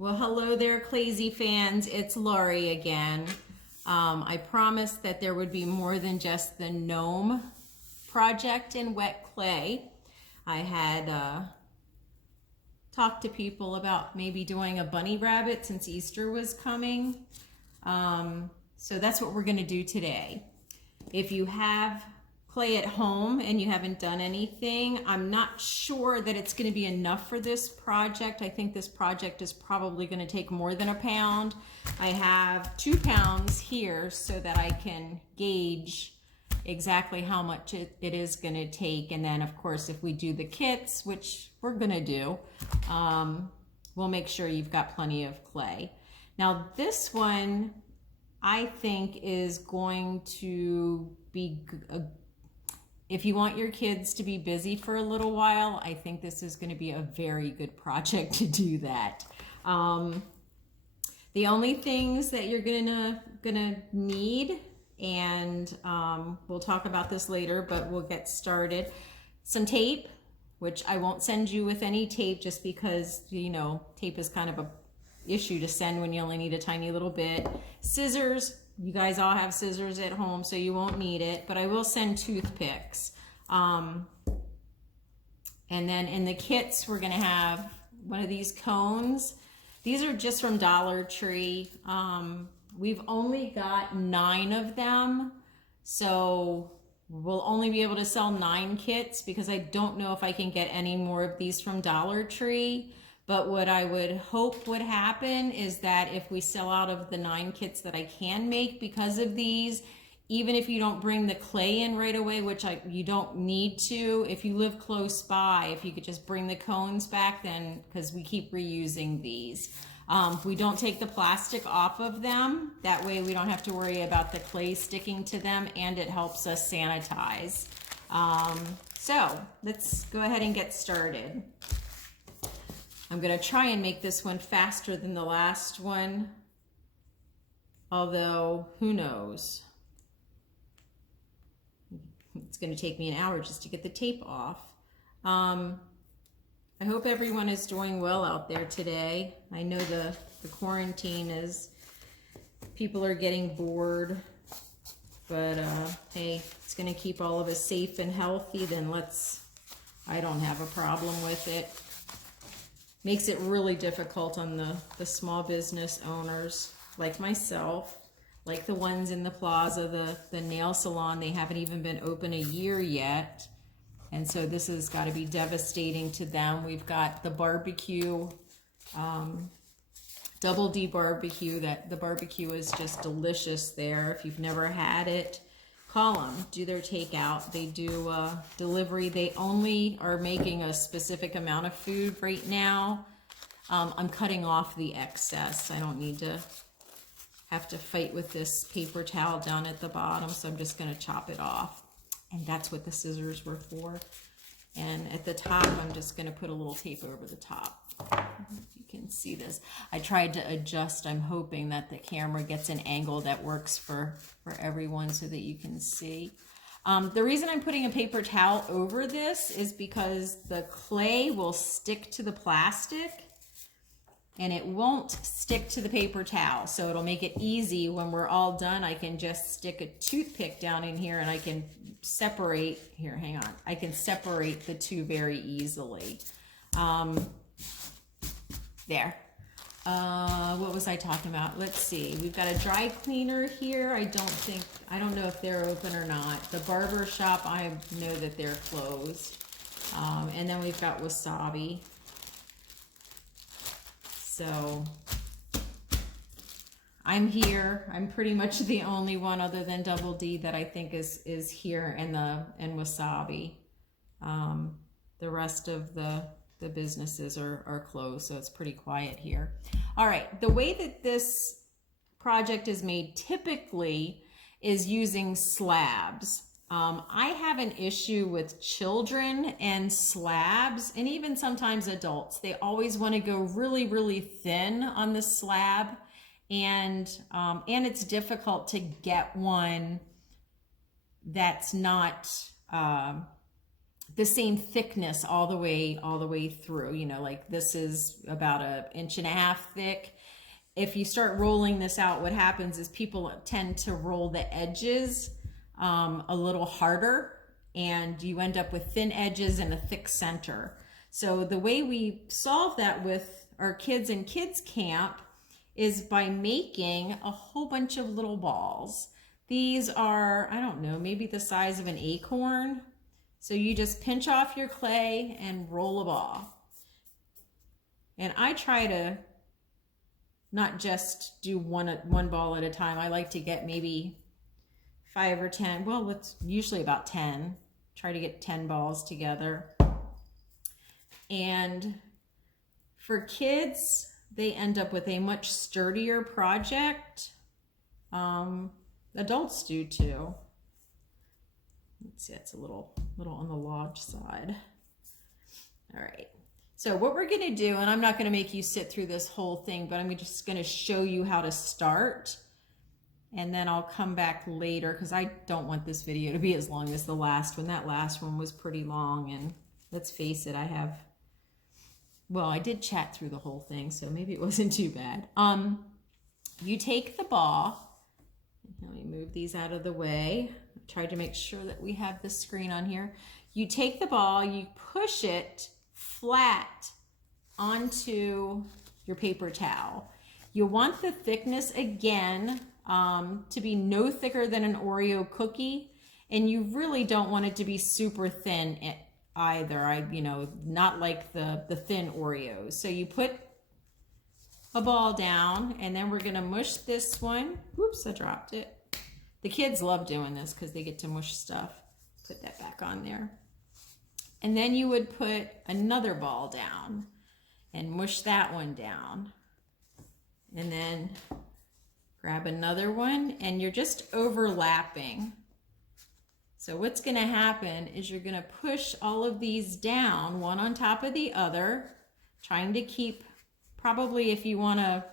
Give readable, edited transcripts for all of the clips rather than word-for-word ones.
Well, hello there, Clazy fans. It's Lori again. I promised that there would be more than just the gnome project in wet clay. I had talked to people about maybe doing a bunny rabbit since Easter was coming. So that's what we're going to do today. If you have clay at home and you haven't done anything, I'm not sure that it's going to be enough for this project. I think this project is probably going to take more than a pound. I have 2 pounds here so that I can gauge exactly how much it is going to take. And then of course, if we do the kits, which we're going to do, we'll make sure you've got plenty of clay. Now this one I think is going to be if you want your kids to be busy for a little while, I think this is going to be a very good project to do that. The only things that you're gonna need, and we'll talk about this later, but we'll get started. Some tape, which I won't send you with any tape just because, you know, tape is kind of a issue to send when you only need a tiny little bit. Scissors, you guys all have scissors at home, so you won't need it, but I will send toothpicks. And then in the kits, we're gonna have one of these cones. These are just from Dollar Tree. We've only got 9 of them, so we'll only be able to sell 9 kits because I don't know if I can get any more of these from Dollar Tree. But what I would hope would happen is that if we sell out of the 9 kits that I can make because of these, even if you don't bring the clay in right away, which you don't need to, if you live close by, if you could just bring the cones back then, because we keep reusing these. We don't take the plastic off of them. That way we don't have to worry about the clay sticking to them, and it helps us sanitize. So let's go ahead and get started. I'm going to try and make this one faster than the last one, although who knows. It's going to take me an hour just to get the tape off. I hope everyone is doing well out there today. I know the quarantine is, people are getting bored, but hey, it's going to keep all of us safe and healthy, then I don't have a problem with it. Makes it really difficult on the small business owners like myself, like the ones in the plaza, the nail salon. They haven't even been open a year yet. And so this has got to be devastating to them. We've got the barbecue, Double D barbecue. The barbecue is just delicious there. If you've never had it, call them, do their takeout. They do delivery. They only are making a specific amount of food right now. I'm cutting off the excess. I don't need to have to fight with this paper towel down at the bottom, so I'm just going to chop it off. And that's what the scissors were for. And at the top, I'm just going to put a little tape over the top. You can see this. I tried to adjust. I'm hoping that the camera gets an angle that works for everyone so that you can see. The reason I'm putting a paper towel over this is because the clay will stick to the plastic and it won't stick to the paper towel. So it'll make it easy when we're all done. I can just stick a toothpick down in here and I can separate, here, hang on. I can separate the two very easily. There. What was I talking about? Let's see. We've got a dry cleaner here. I don't know if they're open or not. The barber shop, I know that they're closed. And then we've got wasabi. So I'm here. I'm pretty much the only one other than Double D that I think is here, and wasabi. The rest of the businesses are closed, so it's pretty quiet here. All right, the way that this project is made typically is using slabs. I have an issue with children and slabs, and even sometimes adults. They always want to go really, really thin on the slab, and it's difficult to get one that's not the same thickness all the way through. You know, like this is about 1.5 inches thick. If you start rolling this out, what happens is people tend to roll the edges a little harder, and you end up with thin edges and a thick center. So the way we solve that with our kids in kids camp is by making a whole bunch of little balls. These are, I don't know, maybe the size of an acorn. So you just pinch off your clay and roll a ball. And I try to not just do one ball at a time. I like to get maybe 5 or 10. Well, it's usually about 10. Try to get 10 balls together. And for kids, they end up with a much sturdier project. Adults do too. Let's see, it's a little on the large side. All right. So what we're going to do, and I'm not going to make you sit through this whole thing, but I'm just going to show you how to start. And then I'll come back later because I don't want this video to be as long as the last one. That last one was pretty long, and let's face it, I did chat through the whole thing, so maybe it wasn't too bad. You take the ball. Let me move these out of the way. I tried to make sure that we have the screen on here. You take the ball, you push it flat onto your paper towel. You want the thickness again to be no thicker than an Oreo cookie, and you really don't want it to be super thin either. Not like the thin Oreos. So you put a ball down, and then we're gonna mush this one. Whoops, I dropped it. The kids love doing this because they get to mush stuff. Put that back on there. And then you would put another ball down and mush that one down. And then grab another one, and you're just overlapping. So what's gonna happen is you're gonna push all of these down, one on top of the other, trying to keep, probably if you wanna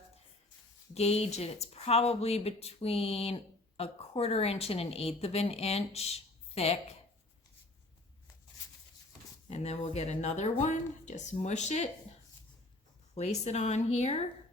gauge it, it's probably between 1/4 inch and 1/8 of an inch thick. And then we'll get another one, just mush it, place it on here.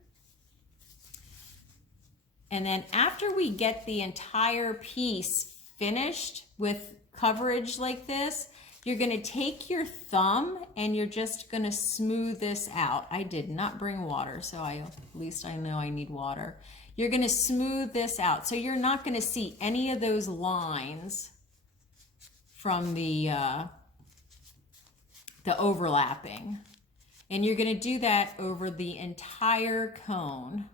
And then after we get the entire piece finished with coverage like this, you're gonna take your thumb and you're just gonna smooth this out. I did not bring water, so at least I know I need water. You're gonna smooth this out. So you're not gonna see any of those lines from the overlapping. And you're gonna do that over the entire cone.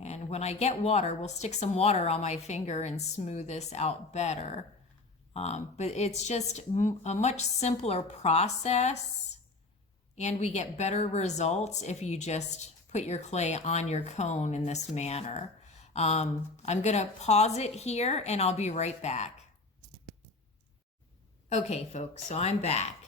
And when I get water, we'll stick some water on my finger and smooth this out better. But it's just a much simpler process, and we get better results if you just put your clay on your cone in this manner. I'm gonna pause it here and I'll be right back. Okay, folks, so I'm back.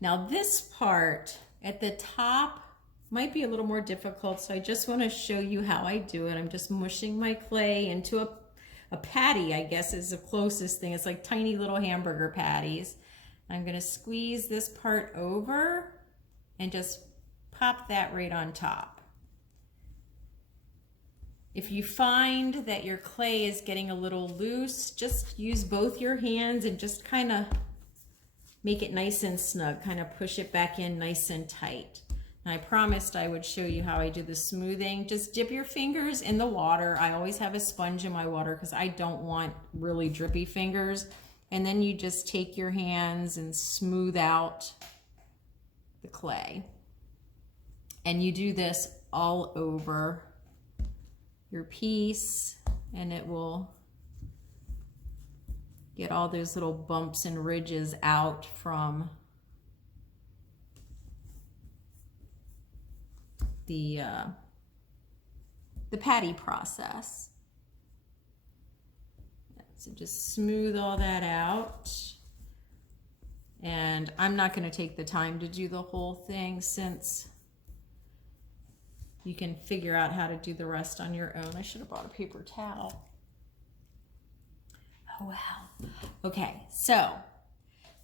Now this part at the top might be a little more difficult, so I just want to show you how I do it. I'm just mushing my clay into a patty, I guess is the closest thing. It's like tiny little hamburger patties. I'm going to squeeze this part over and just pop that right on top. If you find that your clay is getting a little loose, just use both your hands and just kind of make it nice and snug, kind of push it back in nice and tight. And I promised I would show you how I do the smoothing. Just dip your fingers in the water. I always have a sponge in my water because I don't want really drippy fingers. And then you just take your hands and smooth out the clay. And you do this all over your piece, and it will get all those little bumps and ridges out from the patty process. So just smooth all that out. And I'm not going to take the time to do the whole thing since you can figure out how to do the rest on your own. I should have brought a paper towel. Oh wow. Okay, so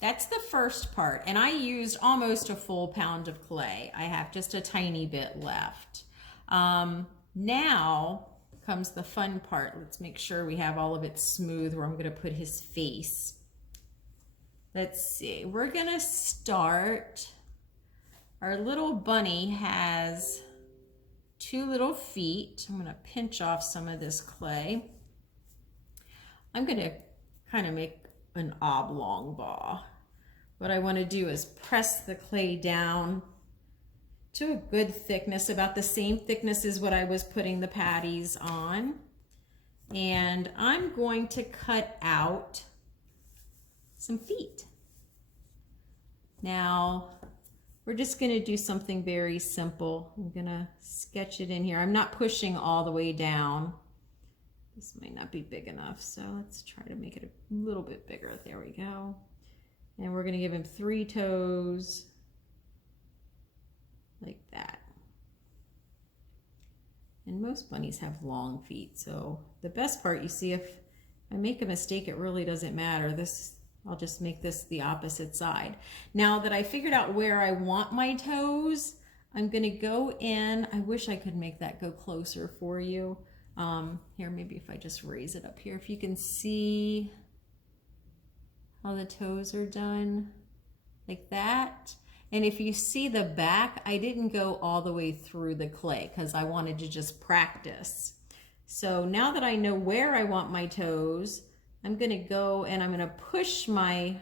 that's the first part. And I used almost a full pound of clay. I have just a tiny bit left. Now comes the fun part. Let's make sure we have all of it smooth where I'm going to put his face. Let's see. We're going to start. Our little bunny has 2 little feet. I'm going to pinch off some of this clay. I'm going to kind of make an oblong ball. What I want to do is press the clay down to a good thickness, about the same thickness as what I was putting the patties on. And I'm going to cut out some feet. Now, we're just going to do something very simple. I'm going to sketch it in here. I'm not pushing all the way down. This might not be big enough, so let's try to make it a little bit bigger. There we go. And we're going to give him 3 toes like that. And most bunnies have long feet, so the best part, you see, if I make a mistake, it really doesn't matter. I'll just make this the opposite side. Now that I figured out where I want my toes, I'm going to go in. I wish I could make that go closer for you. Here, maybe if I just raise it up here, if you can see how the toes are done like that. And if you see the back, I didn't go all the way through the clay because I wanted to just practice. So now that I know where I want my toes, I'm going to go and I'm going to push my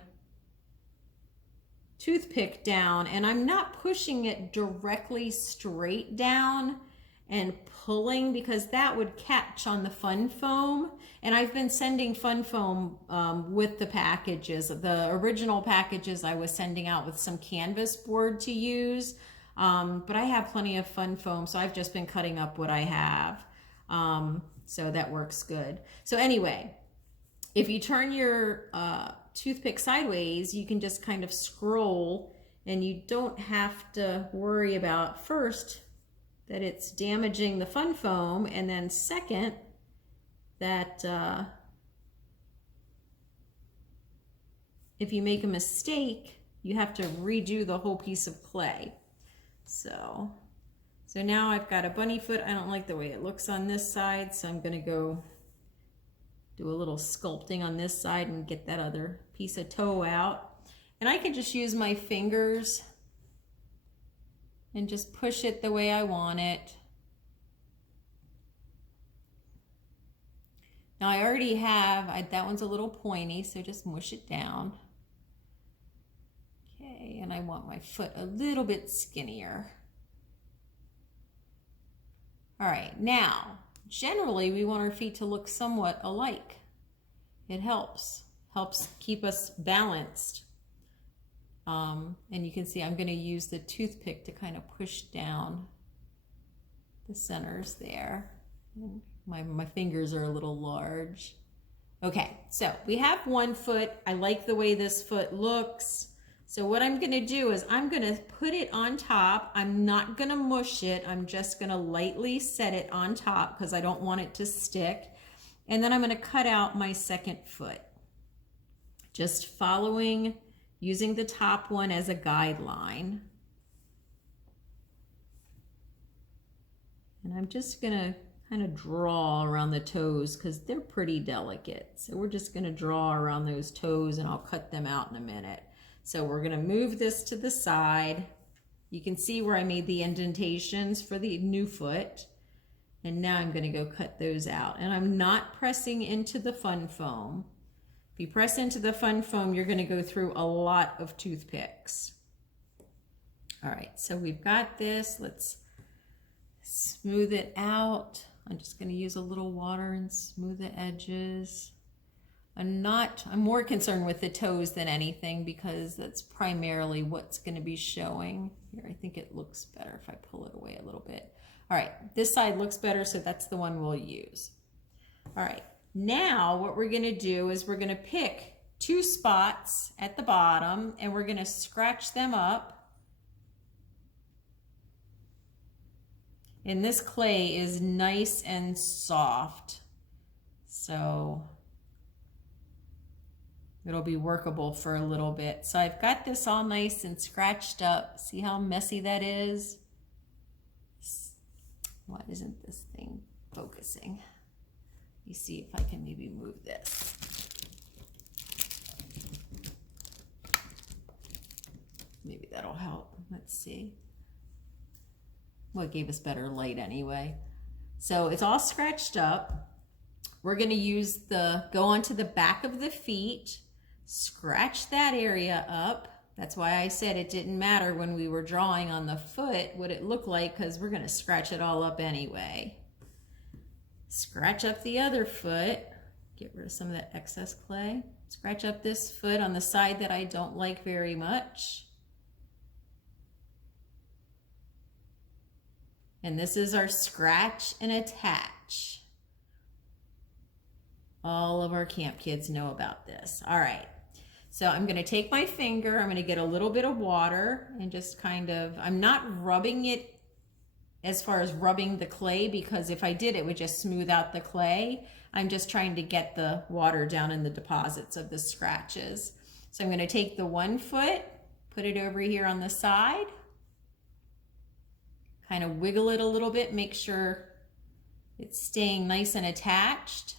toothpick down, and I'm not pushing it directly straight down and pulling, because that would catch on the fun foam. And I've been sending fun foam with the packages. The original packages I was sending out with some canvas board to use, but I have plenty of fun foam, so I've just been cutting up what I have. So that works good. So anyway, if you turn your toothpick sideways, you can just kind of scroll, and you don't have to worry about, first, that it's damaging the fun foam, and then second, that if you make a mistake, you have to redo the whole piece of clay. So now I've got a bunny foot. I don't like the way it looks on this side, so I'm gonna go do a little sculpting on this side and get that other piece of toe out. And I can just use my fingers and just push it the way I want it. Now I already have, that one's a little pointy, so just mush it down. Okay, and I want my foot a little bit skinnier. All right, now, generally we want our feet to look somewhat alike. It helps keep us balanced. And you can see I'm going to use the toothpick to kind of push down the centers there. My fingers are a little large. Okay, so we have one foot. I like the way this foot looks. So what I'm going to do is I'm going to put it on top. I'm not going to mush it. I'm just going to lightly set it on top because I don't want it to stick. And then I'm going to cut out my second foot. Just following, using the top one as a guideline. And I'm just going to kind of draw around the toes because they're pretty delicate. So we're just going to draw around those toes, and I'll cut them out in a minute. So we're going to move this to the side. You can see where I made the indentations for the new foot. And now I'm going to go cut those out. And I'm not pressing into the fun foam. If you press into the fun foam, you're going to go through a lot of toothpicks. All right, so we've got this. Let's smooth it out. I'm just going to use a little water and smooth the edges. I'm more concerned with the toes than anything because that's primarily what's going to be showing. Here, I think it looks better if I pull it away a little bit. All right, this side looks better, so that's the one we'll use. All right, now what we're going to do is we're going to pick 2 spots at the bottom, and we're going to scratch them up. And this clay is nice and soft, so it'll be workable for a little bit. So I've got this all nice and scratched up. See how messy that is? Why isn't this thing focusing? Let me see if I can maybe move this. Maybe that'll help. Let's see. Well, it gave us better light anyway. So it's all scratched up. We're going to use go onto the back of the feet, scratch that area up. That's why I said it didn't matter when we were drawing on the foot what it looked like, because we're going to scratch it all up anyway. Scratch up the other foot, get rid of some of that excess clay. Scratch up this foot on the side that I don't like very much. And this is our scratch and attach. All of our camp kids know about this. All right. So I'm going to take my finger, I'm going to get a little bit of water and just kind of, I'm not rubbing it as far as rubbing the clay, because if I did, it would just smooth out the clay. I'm just trying to get the water down in the deposits of the scratches. So I'm going to take the one foot, put it over here on the side, kind of wiggle it a little bit, make sure it's staying nice and attached.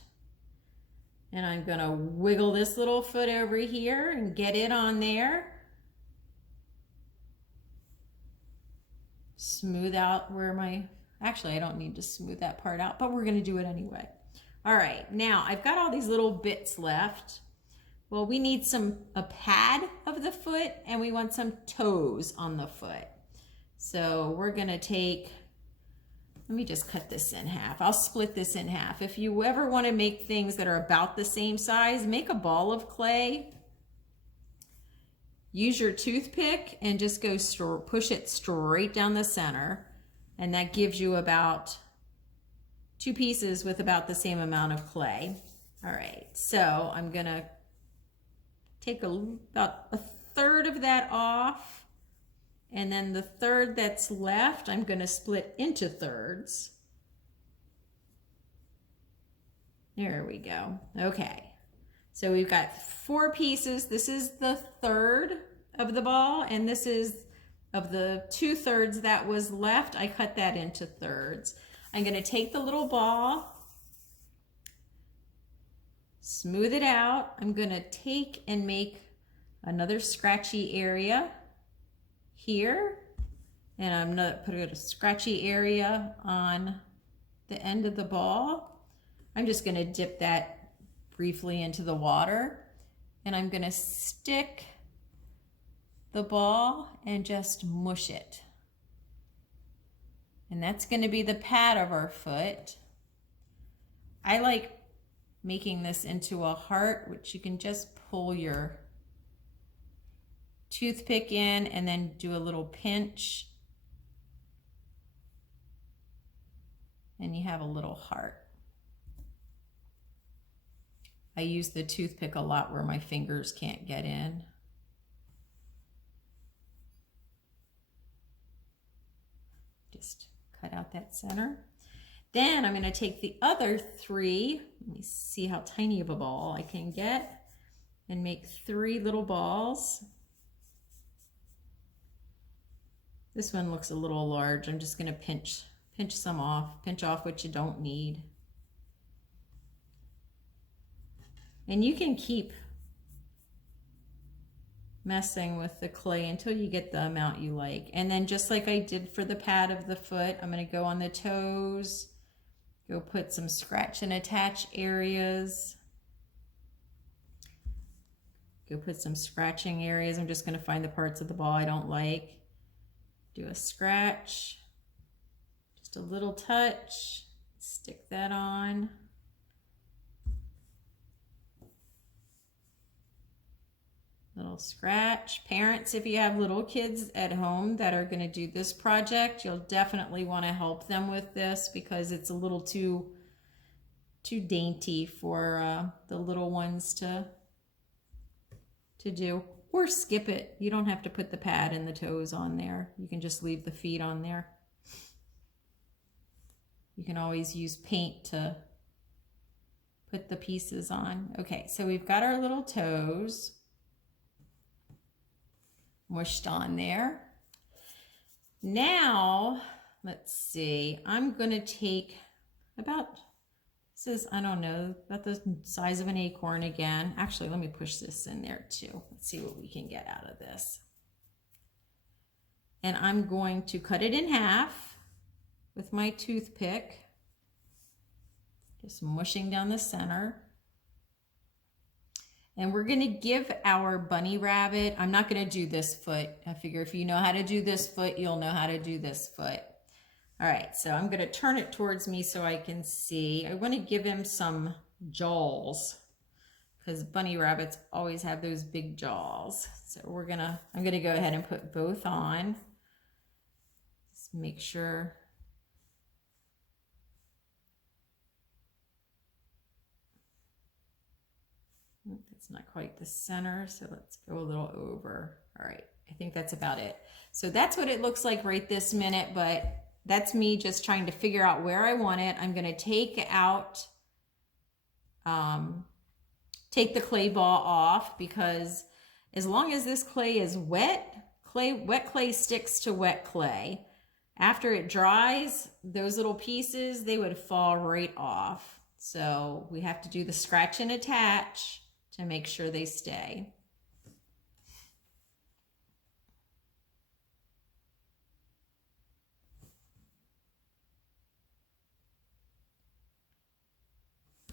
And I'm going to wiggle this little foot over here and get it on there. Smooth out where actually I don't need to smooth that part out, but we're going to do it anyway. All right, now I've got all these little bits left. Well, we need a pad of the foot, and we want some toes on the foot. So we're going to take, let me just cut this in half. I'll split this in half. If you ever want to make things that are about the same size, make a ball of clay. Use your toothpick and just push it straight down the center. And that gives you about 2 pieces with about the same amount of clay. All right, so I'm going to take about a third of that off. And then the third that's left, I'm going to split into thirds. There we go. Okay. So we've got 4 pieces. This is the third of the ball, and this is of the 2/3 that was left. I cut that into thirds. I'm going to take the little ball, smooth it out. I'm going to take and make another scratchy area here, and I'm going to put a scratchy area on the end of the ball. I'm just going to dip that briefly into the water, and I'm going to stick the ball and just mush it. And that's going to be the pad of our foot. I like making this into a heart, which you can just pull your toothpick in and then do a little pinch, and you have a little heart. I use the toothpick a lot where my fingers can't get in. Just cut out that center. Then I'm going to take the other 3, let me see how tiny of a ball I can get, and make 3 little balls. This one looks a little large. I'm just going to pinch some off, pinch off what you don't need. And you can keep messing with the clay until you get the amount you like. And then just like I did for the pad of the foot, I'm going to go on the toes, go put some scratch and attach areas. Go put some scratching areas. I'm just going to find the parts of the ball I don't like. Do a scratch, just a little touch, stick that on. Little scratch. Parents, if you have little kids at home that are going to do this project, you'll definitely want to help them with this, because it's a little too dainty for the little ones to do. Or skip it. You don't have to put the pad and the toes on there. You can just leave the feet on there. You can always use paint to put the pieces on. Okay, so we've got our little toes mushed on there. Now, let's see, I'm gonna take about, this is, I don't know, about the size of an acorn again. Actually, let me push this in there too. Let's see what we can get out of this. And I'm going to cut it in half with my toothpick. Just mushing down the center. And we're gonna give our bunny rabbit, I'm not gonna do this foot. I figure if you know how to do this foot, you'll know how to do this foot. All right, so I'm gonna turn it towards me so I can see. I wanna give him some jaws because bunny rabbits always have those big jaws. So I'm gonna go ahead and put both on. Just make sure. It's not quite the center, so let's go a little over. All right, I think that's about it. So that's what it looks like right this minute, but that's me just trying to figure out where I want it. I'm gonna take out, take the clay ball off, because as long as this clay is wet clay sticks to wet clay. After it dries, those little pieces, they would fall right off. So we have to do the scratch and attach to make sure they stay.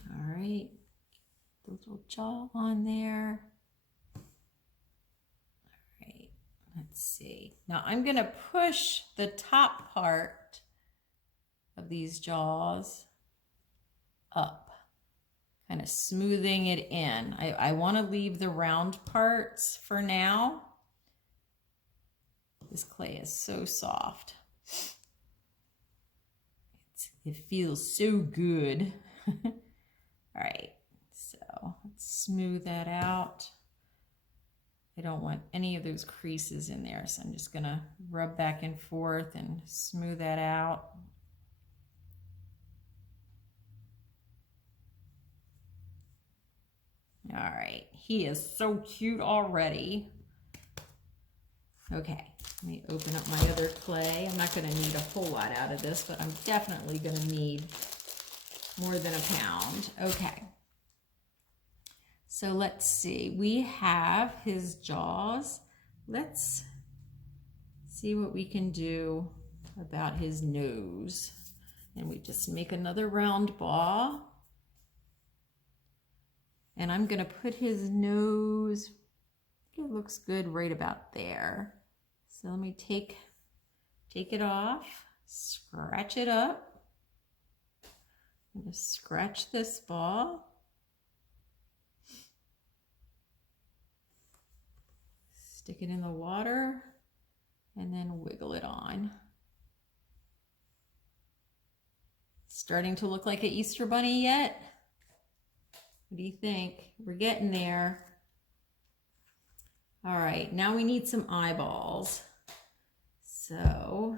All right, the little jaw on there. All right, let's see. Now I'm gonna push the top part of these jaws up, kind of smoothing it in. I want to leave the round parts for now. This clay is so soft. It feels so good. All right, so let's smooth that out. I don't want any of those creases in there, so I'm just gonna rub back and forth and smooth that out. All right, he is so cute already. Okay, let me open up my other clay. I'm not gonna need a whole lot out of this, but I'm definitely gonna need more than a pound. Okay, so let's see. We have his jaws. Let's see what we can do about his nose. And we just make another round ball. And I'm gonna put his nose, it looks good right about there. So let me take it off, scratch it up. I'm gonna scratch this ball. Stick it in the water and then wiggle it on. Starting to look like an Easter bunny yet? What do you think? We're getting there. All right, now we need some eyeballs. So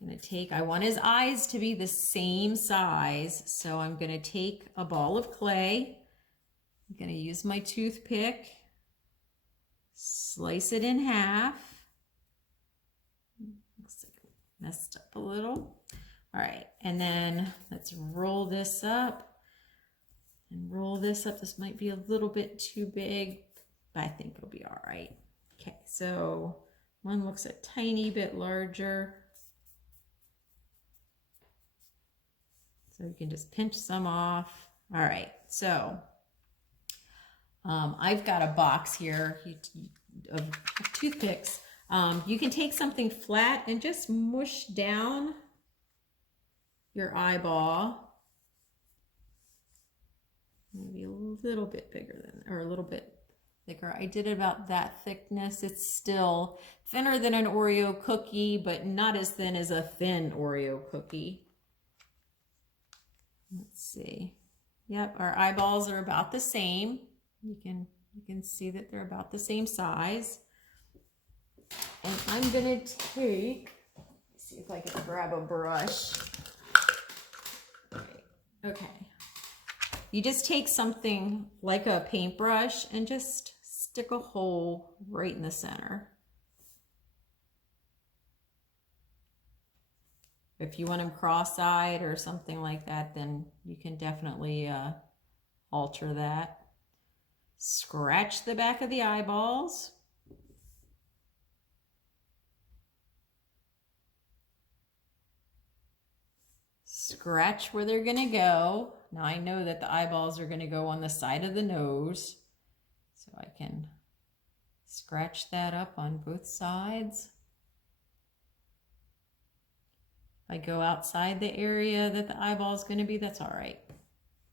I'm gonna take, I want his eyes to be the same size. So I'm gonna take a ball of clay. I'm gonna use my toothpick, slice it in half. Looks like I messed up a little. All right, and then let's roll this up. And roll this up. This might be a little bit too big, but I think it'll be all right. Okay, so one looks a tiny bit larger. So you can just pinch some off. All right, so I've got a box here of toothpicks. You can take something flat and just mush down your eyeball. Maybe a little bit bigger than, or a little bit thicker. I did it about that thickness. It's still thinner than an Oreo cookie, but not as thin as a thin Oreo cookie. Let's see. Yep, our eyeballs are about the same. You can see that they're about the same size. And I'm gonna take, let's see if I can grab a brush. Okay. You just take something like a paintbrush and just stick a hole right in the center. If you want them cross-eyed or something like that, then you can definitely alter that. Scratch the back of the eyeballs. Scratch where they're gonna go. Now I know that the eyeballs are gonna go on the side of the nose, so I can scratch that up on both sides. If I go outside the area that the eyeball is gonna be, that's all right.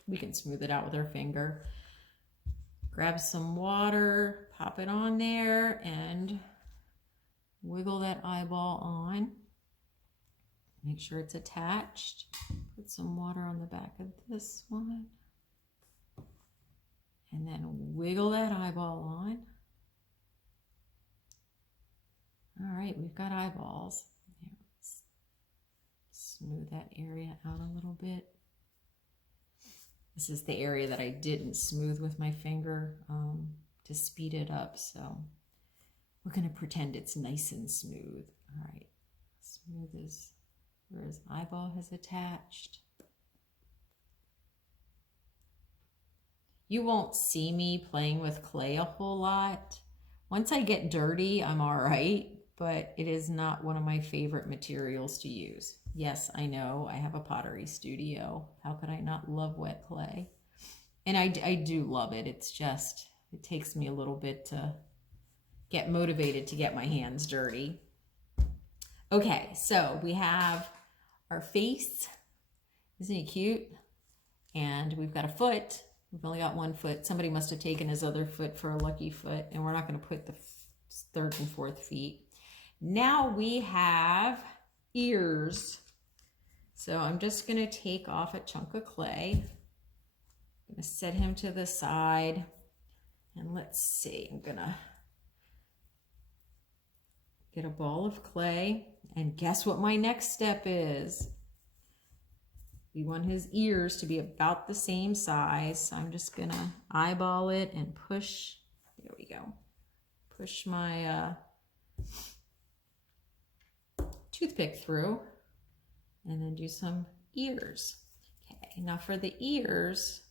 We can smooth it out with our finger. Grab some water, pop it on there, and wiggle that eyeball on. Make sure it's attached. Put some water on the back of this one. And then wiggle that eyeball on. All right, we've got eyeballs. Let's smooth that area out a little bit. This is the area that I didn't smooth with my finger to speed it up. So we're gonna pretend it's nice and smooth. All right, smooth as where his eyeball has attached. You won't see me playing with clay a whole lot. Once I get dirty, I'm all right, but it is not one of my favorite materials to use. Yes, I know, I have a pottery studio. How could I not love wet clay? And I do love it. It's just, it takes me a little bit to get motivated to get my hands dirty. Okay, so we have our face. Isn't he cute? And we've got a foot. We've only got one foot. Somebody must have taken his other foot for a lucky foot, and we're not going to put the third and fourth feet. Now we have ears. So I'm just going to take off a chunk of clay. I'm going to set him to the side. And let's see, I'm going to get a ball of clay. And guess what my next step is? We want his ears to be about the same size. So I'm just going to eyeball it and push. There we go. Push my toothpick through. And then do some ears. Okay, now for the ears,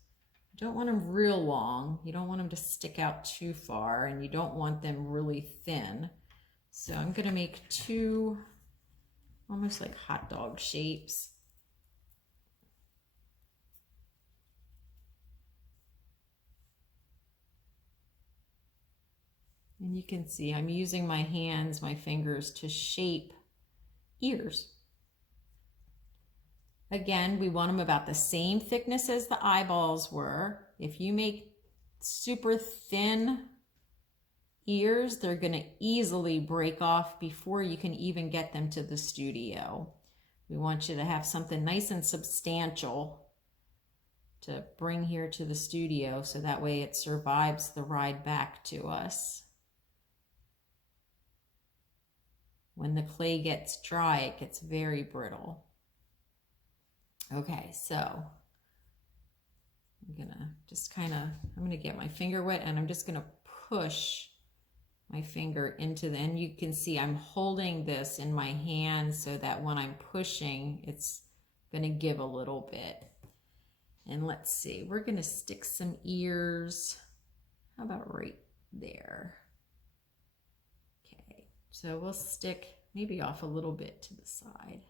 you don't want them real long. You don't want them to stick out too far, and you don't want them really thin. So I'm going to make two almost like hot dog shapes. And you can see I'm using my hands, my fingers to shape ears. Again, we want them about the same thickness as the eyeballs were. If you make super thin ears, they're going to easily break off before you can even get them to the studio. We want you to have something nice and substantial to bring here to the studio, so that way it survives the ride back to us. When the clay gets dry, it gets very brittle. Okay, so I'm gonna just I'm gonna get my finger wet, and I'm just gonna push my finger into and you can see I'm holding this in my hand so that when I'm pushing, it's gonna give a little bit. And let's see, we're gonna stick some ears. How about right there? Okay, so we'll stick maybe off a little bit to the side.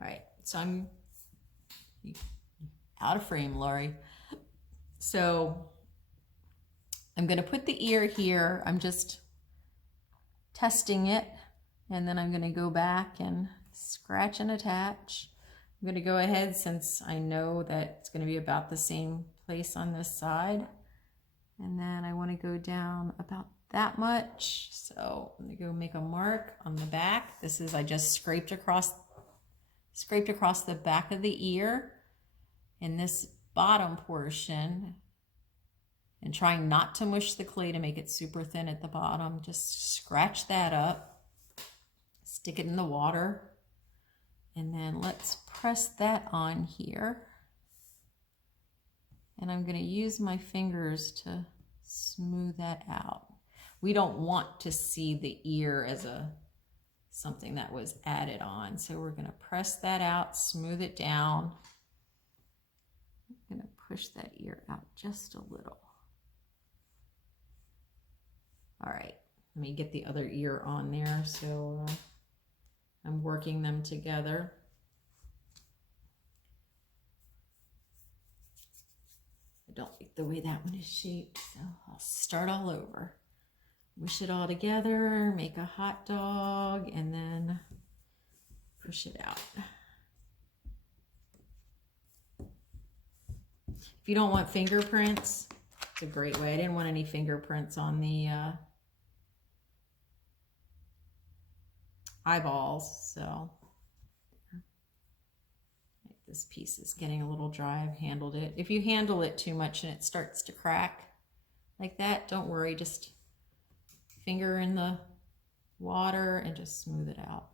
All right, so I'm out of frame, Lori. So I'm going to put the ear here. I'm just testing it, and then I'm going to go back and scratch and attach. I'm going to go ahead, since I know that it's going to be about the same place on this side, and then I want to go down about that much. So I'm going to go make a mark on the back. This is, I just scraped across the back of the ear in this bottom portion, and trying not to mush the clay to make it super thin at the bottom. Just scratch that up, stick it in the water, and then let's press that on here. And I'm going to use my fingers to smooth that out. We don't want to see the ear as something that was added on. So we're going to press that out, smooth it down. I'm going to push that ear out just a little. All right, let me get the other ear on there. So I'm working them together. I don't like the way that one is shaped, so I'll start all over. Mush it all together, make a hot dog, and then push it out. If you don't want fingerprints, it's a great way. I didn't want any fingerprints on the eyeballs, so this piece is getting a little dry. I've handled it. If you handle it too much and it starts to crack like that, don't worry, just finger in the water and just smooth it out.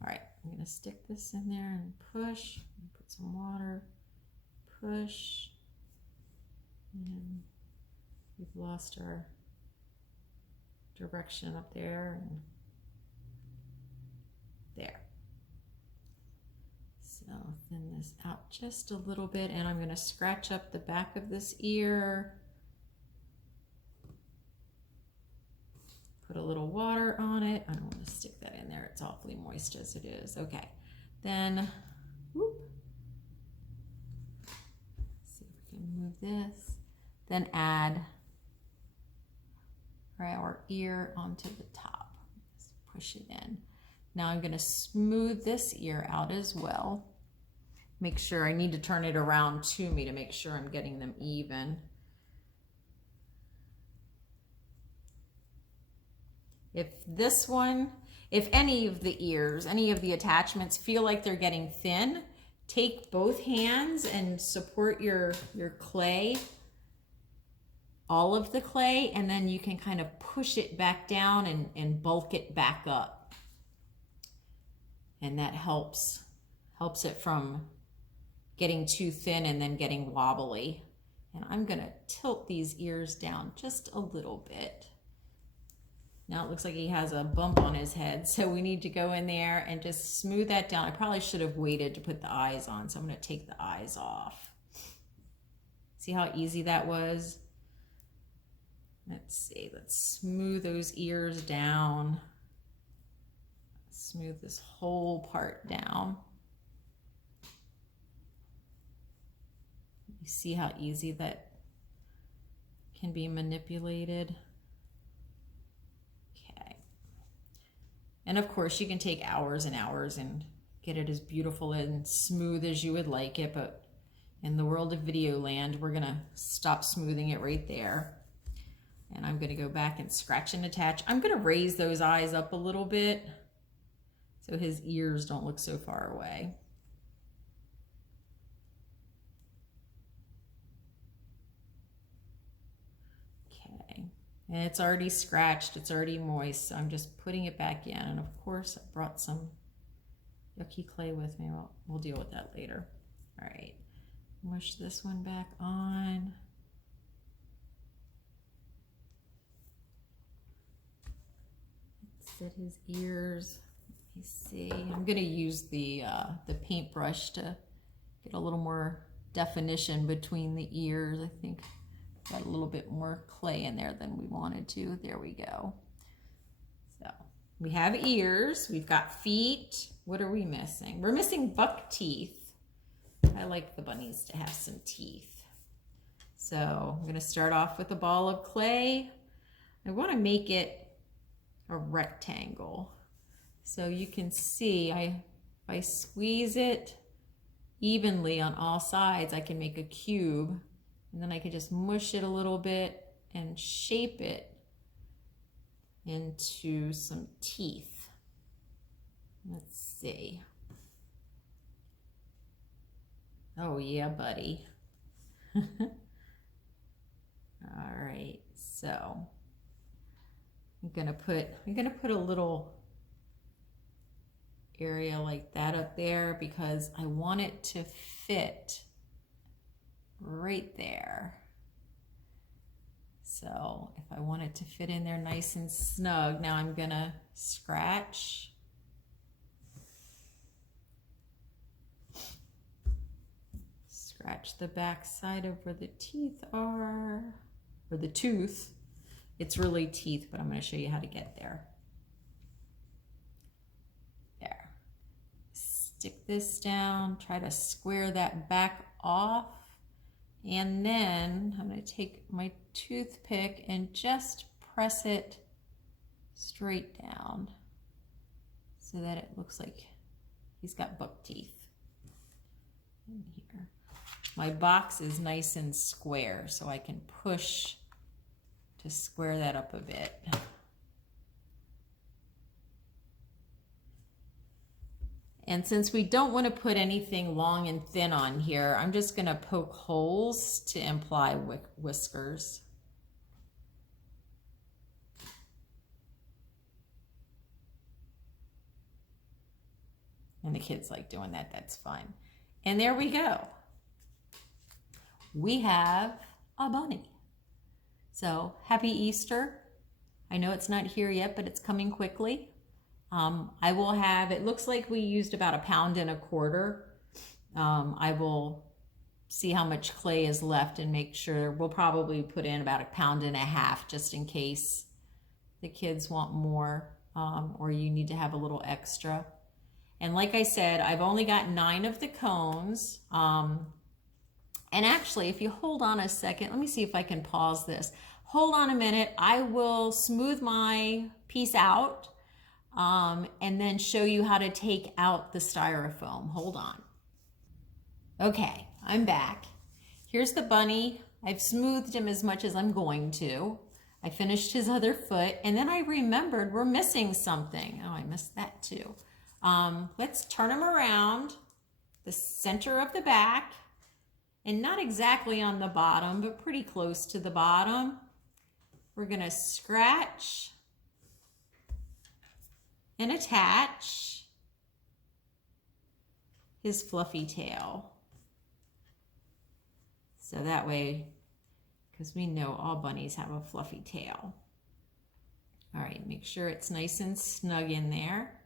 All right, I'm gonna stick this in there and push, and put some water, push, and we've lost our direction up there, and there. So thin this out just a little bit, and I'm going to scratch up the back of this ear. Put a little water on it. I don't want to stick that in there. It's awfully moist as it is. Okay. Then, whoop. Let's see if we can move this. Then add our ear onto the top. Just push it in. Now I'm going to smooth this ear out as well. Make sure, I need to turn it around to me to make sure I'm getting them even. If this one, if any of the ears, any of the attachments feel like they're getting thin, take both hands and support your clay, all of the clay, and then you can kind of push it back down and bulk it back up. And that helps it from getting too thin and then getting wobbly. And I'm gonna tilt these ears down just a little bit. Now it looks like he has a bump on his head, so we need to go in there and just smooth that down. I probably should have waited to put the eyes on, so I'm gonna take the eyes off. See how easy that was? Let's see, let's smooth those ears down. Smooth this whole part down. You see how easy that can be manipulated? Okay. And of course you can take hours and hours and get it as beautiful and smooth as you would like it, but in the world of video land, we're gonna stop smoothing it right there. And I'm gonna go back and scratch and attach. I'm gonna raise those eyes up a little bit so his ears don't look so far away. Okay, and it's already scratched, it's already moist, so I'm just putting it back in. And of course, I brought some yucky clay with me. Well, we'll deal with that later. All right, mush this one back on. Set his ears. Let me see. I'm going to use the paintbrush to get a little more definition between the ears. I think got a little bit more clay in there than we wanted to. There we go. So we have ears. We've got feet. What are we missing? We're missing buck teeth. I like the bunnies to have some teeth. So I'm going to start off with a ball of clay. I want to make it a rectangle. So you can see, if I squeeze it evenly on all sides, I can make a cube, and then I can just mush it a little bit and shape it into some teeth. Let's see. Oh yeah, buddy. All right, so I'm gonna put a little area like that up there because I want it to fit right there. So if I want it to fit in there nice and snug, now I'm gonna scratch. Scratch the back side of where the teeth are, or the tooth. It's really teeth, but I'm gonna show you how to get there. There. Stick this down, try to square that back off. And then I'm going to take my toothpick and just press it straight down so that it looks like he's got buck teeth in here. My box is nice and square, so I can push to square that up a bit. And since we don't want to put anything long and thin on here, I'm just going to poke holes to imply whiskers. And the kids like doing that, that's fine. And there we go. We have a bunny. So happy Easter. I know it's not here yet, but it's coming quickly. I will have, it looks like we used about 1.25 pounds. I will see how much clay is left and make sure. We'll probably put in about 1.5 pounds just in case the kids want more, or you need to have a little extra. And like I said, I've only got 9 of the cones. And actually, if you hold on a second, let me see if I can pause this. Hold on a minute. I will smooth my piece out. And then show you how to take out the styrofoam. Hold on. Okay, I'm back. Here's the bunny. I've smoothed him as much as I'm going to. I finished his other foot, and then I remembered we're missing something. Oh, I missed that too. Let's turn him around, the center of the back, and not exactly on the bottom, but pretty close to the bottom. We're gonna scratch and attach his fluffy tail. So that way, because we know all bunnies have a fluffy tail. All right, make sure it's nice and snug in there.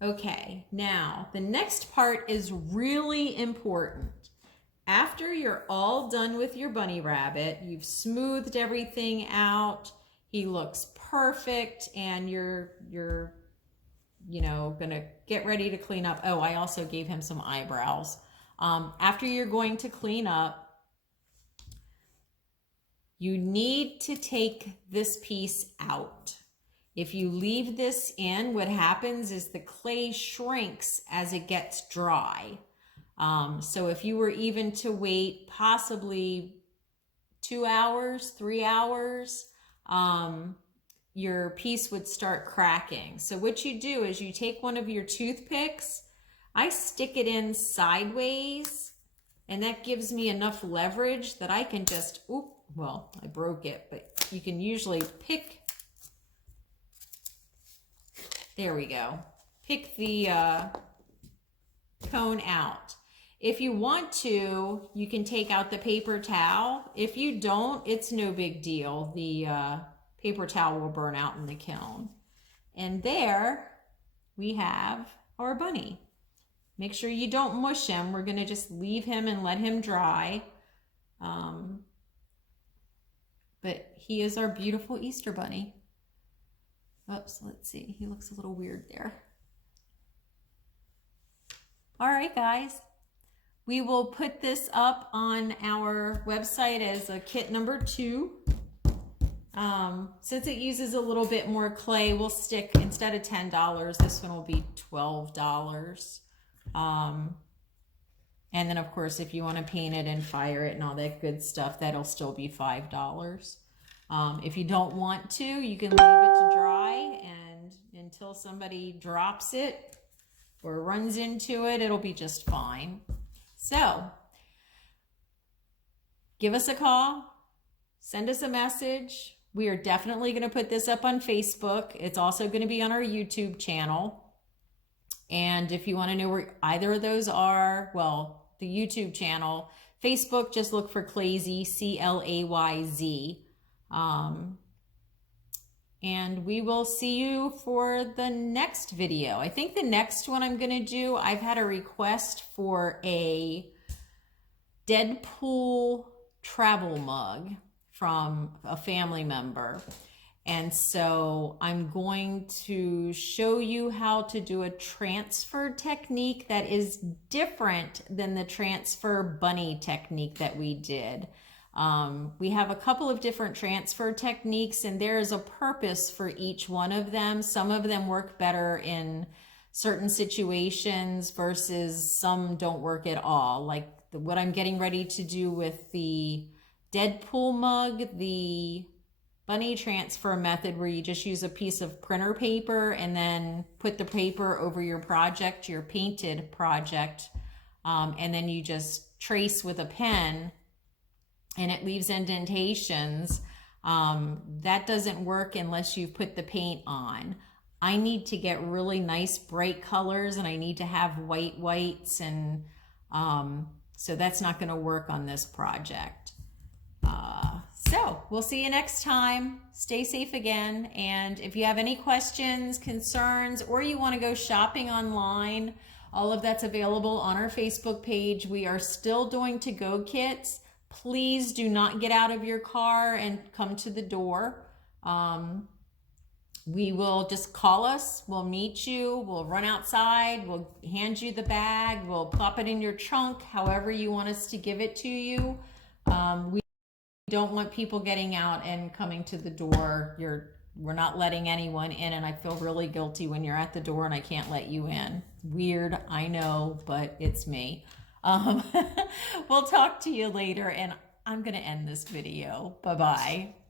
Okay, now the next part is really important. After you're all done with your bunny rabbit, you've smoothed everything out, he looks perfect, and you're gonna get ready to clean up. Oh, I also gave him some eyebrows. After you're going to clean up, you need to take this piece out. If you leave this in, what happens is the clay shrinks as it gets dry. So if you were even to wait possibly 2 hours, 3 hours, your piece would start cracking. So what you do is you take one of your toothpicks, I stick it in sideways, and that gives me enough leverage that I can just, well, I broke it, but you can usually pick, there we go, pick the cone out. If you want to, you can take out the paper towel. If you don't, it's no big deal. The paper towel will burn out in the kiln. And there we have our bunny. Make sure you don't mush him. We're going to just leave him and let him dry. But he is our beautiful Easter bunny. Oops, let's see. He looks a little weird there. All right, guys. We will put this up on our website as a kit number 2. Since it uses a little bit more clay, we'll stick, instead of $10, this one will be $12. And then of course, if you want to paint it and fire it and all that good stuff, that'll still be $5. If you don't want to, you can leave it to dry, and until somebody drops it or runs into it, it'll be just fine. So give us a call, send us a message. We are definitely going to put this up on Facebook. It's also going to be on our YouTube channel. And if you want to know where either of those are, well, the YouTube channel. Facebook, just look for Clayzy, C-L-A-Y-Z. And we will see you for the next video. I think the next one I'm gonna do, I've had a request for a Deadpool travel mug from a family member. And so I'm going to show you how to do a transfer technique that is different than the transfer bunny technique that we did. We have a couple of different transfer techniques, and there is a purpose for each one of them. Some of them work better in certain situations versus some don't work at all. Like what I'm getting ready to do with the Deadpool mug, the bunny transfer method, where you just use a piece of printer paper and then put the paper over your project, your painted project, and then you just trace with a pen and it leaves indentations. That doesn't work unless you put the paint on. I need to get really nice bright colors, and I need to have whites, and so that's not going to work on this project. So we'll see you next time. Stay safe again. And if you have any questions, concerns, or you want to go shopping online, all of that's available on our Facebook page. We are still doing to-go kits. Please do not get out of your car and come to the door. We will just call us. We'll meet you. We'll run outside. We'll hand you the bag. We'll plop it in your trunk, however you want us to give it to you. We don't want people getting out and coming to the door. We're not letting anyone in, and I feel really guilty when you're at the door and I can't let you in. Weird, I know, but it's me. We'll talk to you later, and I'm gonna end this video. Bye-bye.